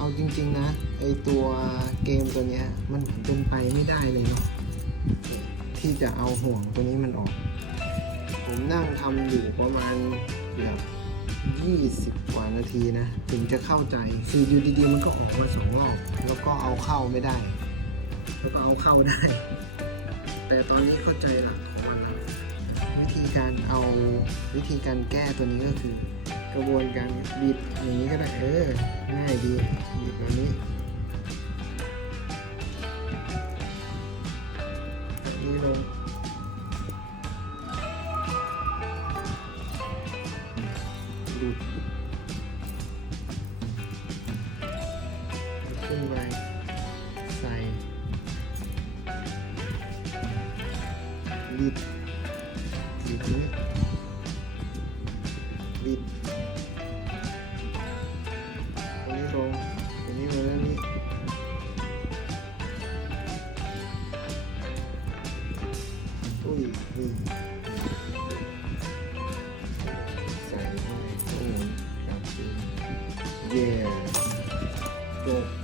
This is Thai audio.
เอาจริง ๆ นะ ไอตัวเกมตัวเนี้ยมันเป็นไปไม่ได้เลยเนาะที่จะเอาห่วงตัวนี้มันออก ผมนั่งทำอยู่ประมาณเกือบ20 กว่านาทีนะ ถึงจะเข้าใจ คืออยู่ดีๆ มันก็ออกมาสองรอบ แล้วก็เอาเข้าไม่ได้ แล้วก็เอาเข้าได้ แต่ตอนนี้เข้าใจหลักของมันแล้ววิธีการเอาวิธีการแก้ตัวนี้ก็คือ กระบวนการบิดอย่างนี้ก็ได้เออง่ายดีบิดแบบนี้นี่ลงหลุดขึ้นไปใส่บิด บินตรงนี้ลงตรงนี้มาแล้วนี่อุ้ยอุ้ยใส่เข้าไปโอ้โหครับเย่จบ